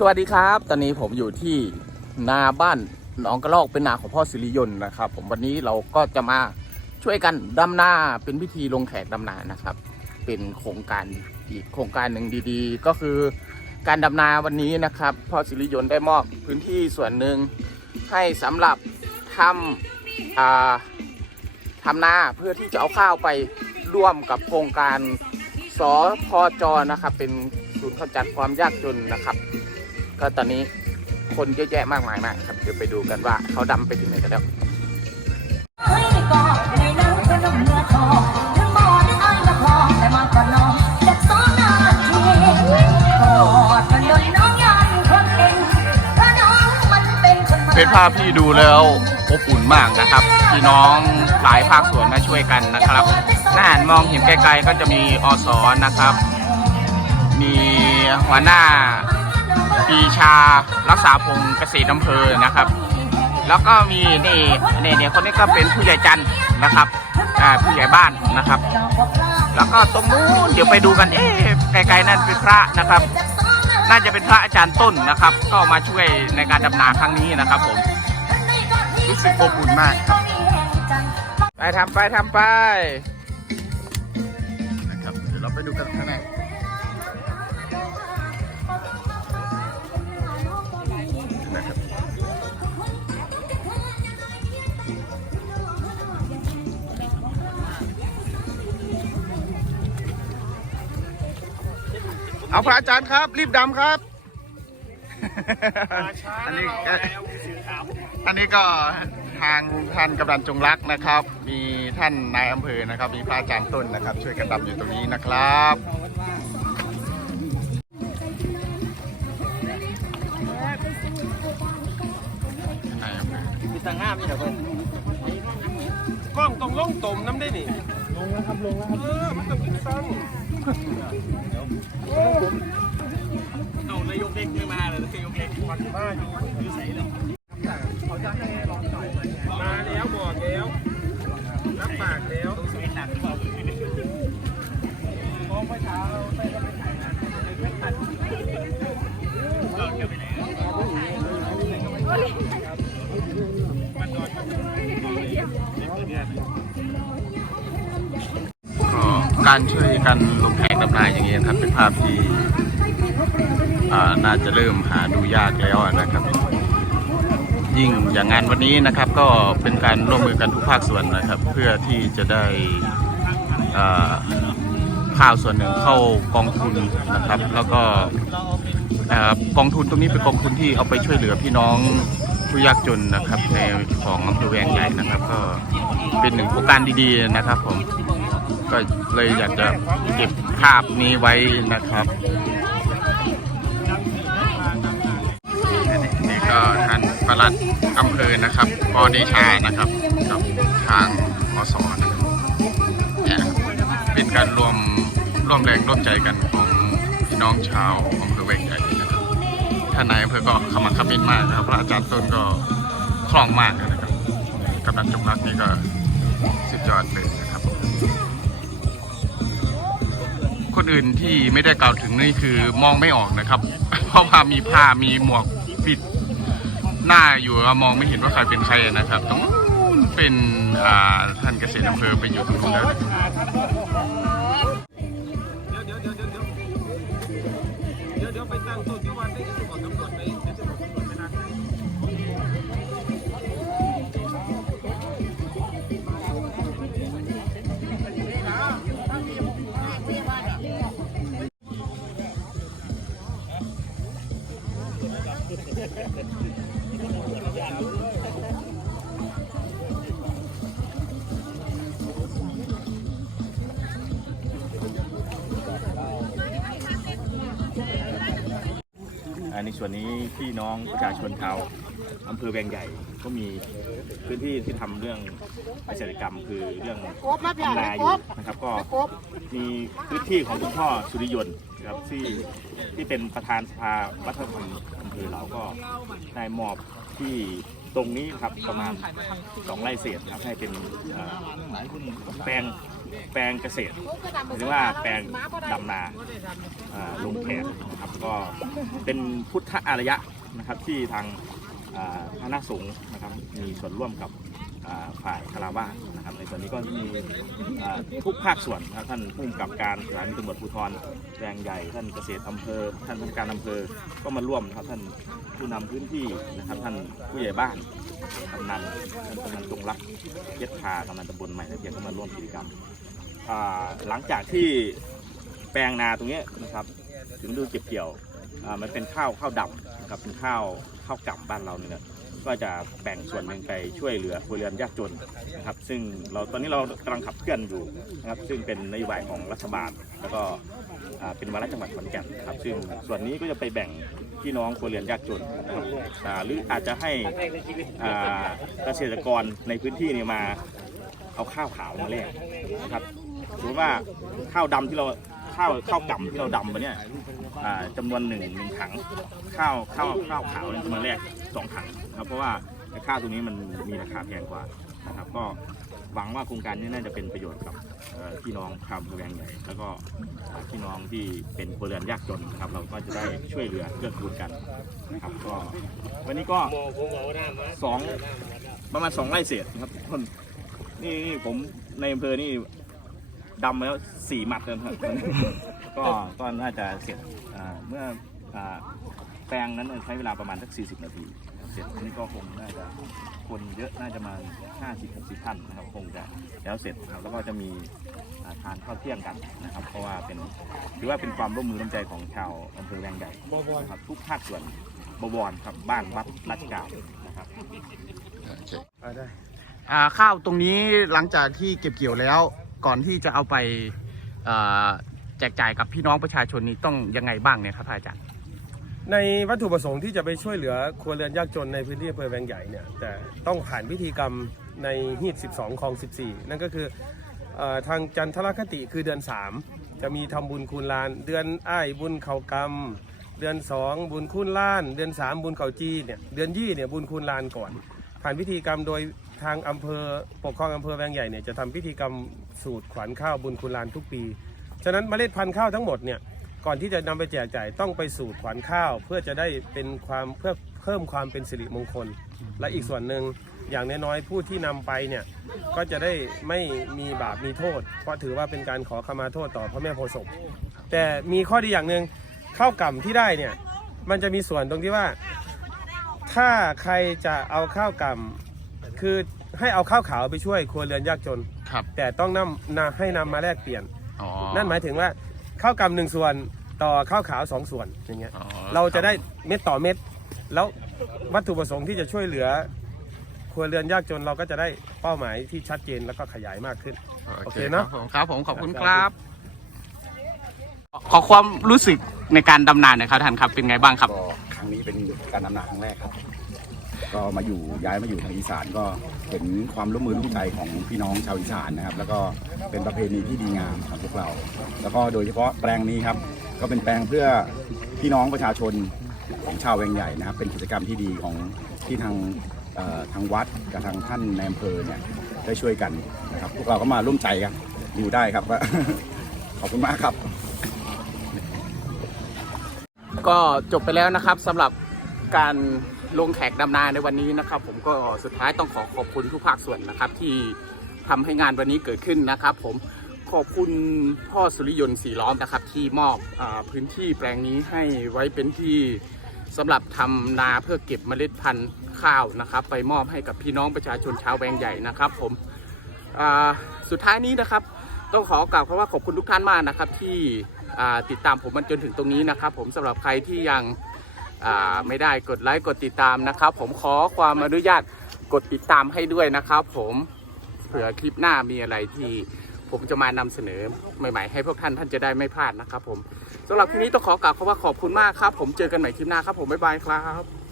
สวัสดีครับ ตอนนี้ผมอยู่ที่นาบ้านหนองกระลอกเป็นนาของพ่อสิริยนต์นะครับ ผมวันนี้เราก็จะมาช่วยกันดำนาเป็นพิธีลงแขกดำนานะครับ เป็นโครงการอีกโครงการหนึ่งดีๆ ก็คือการดำนาวันนี้นะครับพ่อสิริยนต์ได้มอบพื้นที่ส่วนหนึ่งให้สำหรับทำอ่าทำนาเพื่อที่จะเอาข้าวไปร่วมกับโครงการสพจนะครับ เป็นศูนย์กำจัดความยากจนนะครับ ก็ตอนนี้คนเยอะแยะมากมายมากครับเดี๋ยวไปดูกันว่าเขาดำไปถึงไหนกันแล้วเพอแต่มาก่อนน้องเด็กสองนาทีกอดกันโดนน้องยันคนเองเพราะน้องมันเป็นภาพที่ดูแล้วอบอุ่นมากนะครับพี่น้องหลายภาคส่วนมาช่วยกันนะครับหน้าหันมองเห็นไกลๆก็จะมีอสนะครับ มีหัวหน้า ปีชารักษาพงศ์เกษตรอำเภอนะครับ แล้วก็มีนี่นี่เนี่ยคนนี้ก็เป็นผู้ใหญ่จันนะครับอ่าผู้ใหญ่บ้านนะครับ แล้วก็ตรงนู้นเดี๋ยวไปดูกันเอ๊ะไกลๆนั่นเป็นพระนะครับ น่าจะเป็นพระอาจารย์ต้นนะครับ ก็มาช่วยในการดำนาครั้งนี้นะครับผมรู้สึกอบอุ่นมากครับไปทำไปทำไปนะครับเดี๋ยวเราไปดูกันข้างใน เอาพระอาจารย์ครับ รีบดำครับ อันนี้ก็อันนี้ก็ทางท่านกำนันจงรักนะครับ มีท่านนายอำเภอนะครับ มีพระอาจารย์ต้นนะครับ ช่วยกันดำอยู่ตรงนี้นะครับนายอำเภอมีตังห้ามนี่เหรอเพื่อนกล้องตรงล่องตมน้ำได้นี่ลงแล้วครับลงแล้วครับเออมันต้องกินซัง เอานายกเด็กไม่มาเลยนายกเด็กวันที่บ้าอยู่อยู่ใส่เลยมาแล้วบอกแล้วรับปากแล้วหนักกว่าพร้อมไปเช้าไปก็ไปถ่ายนะไปตัดเราจะไปไหนก็การช่วยกัน ลงแขกดำนาอย่างนี้นะครับ เป็นภาพที่น่าจะเริ่มหาดูยากแล้วนะครับ ยิ่งอย่างงานวันนี้นะครับก็เป็นการร่วมมือกันทุกภาคส่วนนะครับ เพื่อที่จะได้อ่าข้าวส่วนหนึ่งเข้ากองทุนนะครับ แล้วก็กองทุนตรงนี้เป็นกองทุนที่เอาไปช่วยเหลือพี่น้องผู้ยากจนนะครับในของอำเภอแวงใหญ่นะครับ ก็เป็นหนึ่งโครงการดีๆนะครับผม ก็เลยอยากจะเก็บภาพนี้ไว้นะครับนี่ก็ท่านปลัดอำเภอนะครับปอเดชานะครับกับทางอสนะครับเนี่ยเป็นการรวมร่วมแรงร่วมใจกันของพี่น้องชาวอำเภอเวงใหญ่นะครับท่านนายอำเภอก็ขมักขม้นมากนะครับพระอาจารย์ต้นก็คล่องมากนะครับกำนันจงรักนี่ก็สุดยอดเลยนะครับ คนอื่นที่ไม่ได้กล่าวถึงนี่คือมองไม่ออกนะครับ เพราะว่ามีผ้ามีหมวกปิดหน้าอยู่มองไม่เห็นว่าใครเป็นใครนะครับตรงนู้นเป็นท่านเกษตรอำเภอไปอยู่ตรงนู้นแล้วเดี๋ยวเดี๋ยวเดี๋ยวเดี๋ยวเดี๋ยวเดี๋ยวไปตั้งต้นที่วันได้ ในส่วนนี้พี่น้องประชาชนชาวอำเภอแวงใหญ่ก็มีพื้นที่ที่ทำเรื่องเกษตรกรรมคือเรื่องทำนาอยู่นะครับก็มีพื้นที่ของคุณพ่อสุริยนต์นะครับที่ที่เป็นประธานสภาวัฒนธรรมอำเภอเราก็ได้มอบที่ ตรงนี้ครับประมาณสองไร่เศษนะครับให้เป็นเอ่อแปลงแปลงเกษตรหรือว่าแปลงดำนาอ่าลงแขกนะครับก็เป็นพุทธอารยะนะครับที่ทาง คณะสงฆ์นะครับมีส่วนร่วมกับฝ่ายคาราวาสนะครับในส่วนนี้ก็มีทุกภาคส่วนนะท่านผู้กำกับการสถานีตำรวจภูธรแวงใหญ่ ท่านเกษตรอำเภอ ท่านผู้การอำเภอก็มาร่วมครับท่านผู้นำพื้นที่นะครับท่านผู้ใหญ่บ้านกำนันท่านกำนันจงรักเย็ดพากำนันตำบลใหม่ตะเกียงก็มาร่วมกิจกรรมหลังจากที่แปลงนาตรงนี้นะครับถึงดูเก็บเกี่ยวมันเป็นข้าวข้าวดำ นะครับเป็นข้าวข้าวกล่ำบ้านเราเนี่ยก็จะแบ่งส่วนหนึ่งไปช่วยเหลือครัวเรือนยากจนนะครับซึ่งเราตอนนี้เรากำลังขับเคลื่อนอยู่นะครับซึ่งเป็นนโยบายของรัฐบาล แล้วก็เป็นวาระจังหวัดขอนแก่นครับซึ่งส่วนนี้ก็จะไปแบ่งพี่น้องครัวเรือนยากจนนะครับหรืออาจจะให้เกษตรกรในพื้นที่นี่มาเอาข้าวขาวมาแลกนะครับสมมติว่าข้าวดำที่เราข้าวข้าวกล่ำที่เราดำไปเนี่ย อ่าจำนวนหนึ่งหนึ่งถังข้าวข้าวข้าวขาวเนี่ยจะมาแลกสองถังนะครับเพราะว่าข้าวตัวนี้มันมีราคาแพงกว่านะครับก็หวังว่าโครงการนี้น่าจะเป็นประโยชน์กับพี่น้องชาวอำเภอแวงใหญ่ แล้วก็พี่น้องที่เป็นครัวเรือนยากจนนะครับ เราก็จะได้ช่วยเหลือเกื้อกูลกันนะครับก็วันนี้ก็สองประมาณสองไร่เศษนะครับทุกคนนี่นี่ผมในอำเภอนี่ ดำมาแล้วสี่หมัดเลยครับ ก็ก็น่าจะเสร็จอ่าเมื่ออ่าแปลงนั้นใช้เวลาประมาณสัก 40 นาทีเสร็จอันนี้ก็คงน่าจะคนเยอะน่าจะมา 50-60ท่านนะครับคงจะแล้วเสร็จนะครับแล้วก็จะมีอ่าทานข้าวเที่ยงกันนะครับ เพราะว่าเป็นถือว่าเป็นความร่วมมือร่วมใจของชาวอำเภอแวงใหญ่นะครับทุกภาคส่วนบวรครับบ้านวัดราชการนะครับอ่าข้าวตรงนี้หลังจากที่เก็บเกี่ยวแล้ว ก่อนที่จะเอาไปแจกจ่ายกับพี่น้องประชาชนนี่ต้องยังไงบ้างเนี่ยครับอาจารย์ ในวัตถุประสงค์ที่จะไปช่วยเหลือครัวเรือนยากจนในพื้นที่อำเภอแวงใหญ่เนี่ยแต่ต้องผ่านพิธีกรรมในฮีด12คลอง 14 นั่นก็คืออทางจันทรคติคือเดือน 3 จะมีทำบุญคูณลาน เดือนอ้ายบุญเขากรรม เดือน 2 บุญคูณล้าน เดือน 3 บุญเขาจีเนี่ยเดือนยี่เนี่ยบุญคูณลานก่อน ผ่านพิธีกรรมโดยทางอำเภอปกครองอำเภอแวงใหญ่เนี่ยจะทำพิธีกรรม สูตรขวัญข้าวบุญคูณลานทุกปี ฉะนั้นเมล็ดพันธุ์ข้าวทั้งหมดเนี่ยก่อนที่จะนำไปแจกจ่ายต้องไปสูตรขวัญข้าว เพื่อจะได้เป็นความเพื่อเพิ่มความเป็นสิริมงคล และอีกส่วนหนึ่งอย่างน้อยๆผู้ที่นำไปเนี่ยก็จะได้ไม่มีบาปมีโทษ เพราะถือว่าเป็นการขอขมาโทษต่อพระแม่โพธิ์ศพแต่มีข้อดีอย่างหนึ่งข้าวกล่ำที่ได้เนี่ยมันจะมีส่วนตรงที่ว่า ถ้าใครจะเอาข้าวกล่ำคือ ให้เอาข้าวขาวไปช่วยครัวเรือนยากจน ครับแต่ต้องนำนำให้นำมาแลกเปลี่ยน อ๋อ นั่นหมายถึงว่าข้าวกำหนึ่งส่วนต่อข้าวขาวสองส่วนอย่างเงี้ยอ๋อ เราจะได้เม็ดต่อเม็ด แล้ววัตถุประสงค์ที่จะช่วยเหลือ ครัวเรือนยากจนเราก็จะได้เป้าหมายที่ชัดเจนแล้วก็ขยายมากขึ้น โอเคเนอะ ครับผมครับผมขอบคุณครับ ขอความรู้สึกในการดำนาหน่อยครับท่านครับเป็นไงบ้างครับ ก็ครั้งนี้เป็นการดำนาครั้งแรกครับ ก็มาอยู่ย้ายมาอยู่ทางอีสานก็เห็นความร่วมมือร่วมใจของพี่น้องชาวอีสานนะครับ แล้วก็เป็นประเพณีที่ดีงามของพวกเรา แล้วก็โดยเฉพาะแปลงนี้ครับก็เป็นแปลงเพื่อพี่น้องประชาชนของชาวเวงใหญ่นะครับ เป็นกิจกรรมที่ดีของที่ทางทางวัดกับทางท่านในอำเภอเนี่ยได้ช่วยกันนะครับ พวกเราก็มาร่วมใจกันอยู่ได้ครับขอบคุณมากครับ ก็จบไปแล้วนะครับสำหรับ การลงแขกดำนาในวันนี้นะครับ ผมก็สุดท้ายต้องขอขอบคุณทุกภาคส่วนนะครับ ที่ทำให้งานวันนี้เกิดขึ้นนะครับ ผมขอบคุณพ่อสุริยนต์สีล้อมนะครับ ที่มอบอพื้นที่แปลงนี้ให้ไว้เป็นที่สำหรับทำนาเพื่อเก็บเมล็ดพันธุ์ข้าวนะครับ ไปมอบให้กับพี่น้องประชาชนชาวแวงใหญ่นะครับ ผมสุดท้ายนี้นะครับ ต้องขอกล่าวคำว่าขอบคุณทุกท่านมากนะครับ ที่ติดตามผมมาจนถึงตรงนี้นะครับ ผมสำหรับใครที่ยัง ไม่ได้กดไลค์กดติดตามนะครับ ผมขอความอนุญาตกดติดตามให้ด้วยนะครับ ผมเผื่อคลิปหน้ามีอะไรที่ผมจะมานำเสนอใหม่ๆ ให้พวกท่านท่านจะได้ไม่พลาดนะครับ ผมสำหรับคลิปนี้ต้องขอกล่าวคำว่าขอบคุณมากครับ ผมเจอกันใหม่คลิปหน้าครับ ผมบ๊ายบายครับ